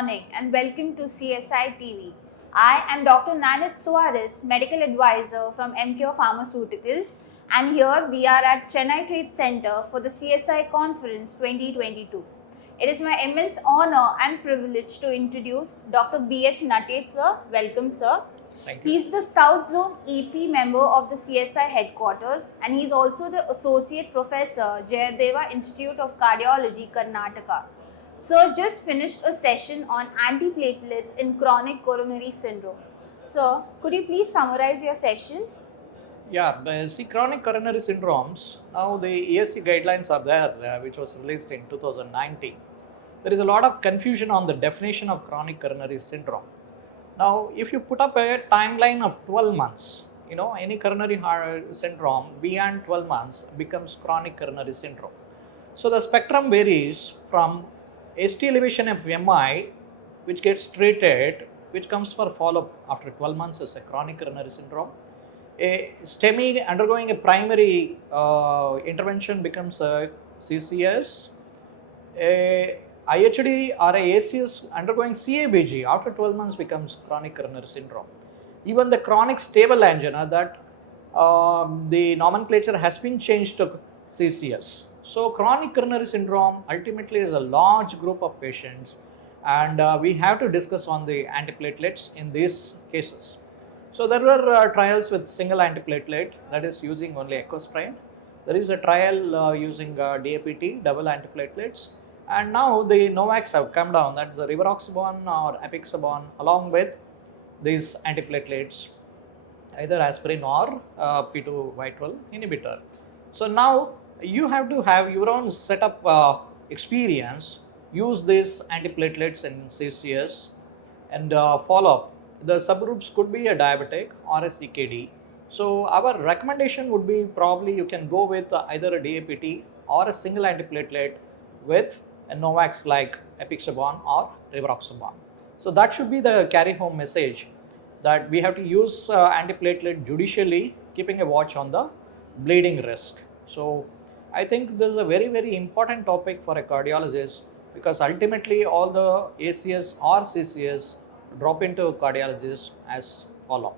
morning and welcome to CSI TV. I am Dr. Nanit Suarez, Medical Advisor from EMCURE Pharmaceuticals, and here we are at Chennai Trade Center for the CSI Conference 2022. It is my immense honor and privilege to introduce Dr. H Natesh sir. Welcome sir. Thank you. He is the South Zone EP member of the CSI headquarters, and he is also the Associate Professor, Jayadeva Institute of Cardiology, Karnataka. Sir just finished a session on antiplatelets in chronic coronary syndrome. Sir, could you please summarize your session? Yeah, see, chronic coronary syndromes, now the ESC guidelines are there, which was released in 2019. There is a lot of confusion on the definition of chronic coronary syndrome. Now, if you put up a timeline of 12 months, any coronary heart syndrome beyond 12 months becomes chronic coronary syndrome. So the spectrum varies from ST elevation of MI, which gets treated, which comes for follow-up after 12 months as a chronic coronary syndrome. A STEMI undergoing a primary intervention becomes a CCS. A IHD or a ACS undergoing CABG after 12 months becomes chronic coronary syndrome. Even the chronic stable angina, that the nomenclature has been changed to CCS. So chronic coronary syndrome ultimately is a large group of patients, and we have to discuss on the antiplatelets in these cases. So there were trials with single antiplatelet, that is using only echosprin. There is a trial using DAPT, double antiplatelets. And now the NOACs have come down, that's the rivaroxaban or apixaban, along with these antiplatelets, either aspirin or P2Y12 inhibitor. So now you have to have your own setup experience, use these antiplatelets in CCS and follow up. The subgroups could be a diabetic or a CKD. So our recommendation would be probably you can go with either a DAPT or a single antiplatelet with a NOACs like apixaban or rivaroxaban. So that should be the carry home message, that we have to use antiplatelet judicially, keeping a watch on the bleeding risk. So I think this is a very, very important topic for a cardiologist, because ultimately all the ACS or CCS drop into cardiologists as follow.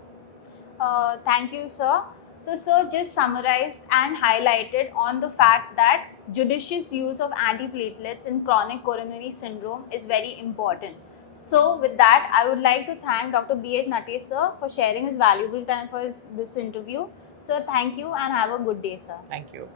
Thank you, sir. So, sir just summarized and highlighted on the fact that judicious use of antiplatelets in chronic coronary syndrome is very important. So, with that, I would like to thank Dr. B.H. Natesh, sir, for sharing his valuable time for this interview. Sir, thank you and have a good day, sir. Thank you.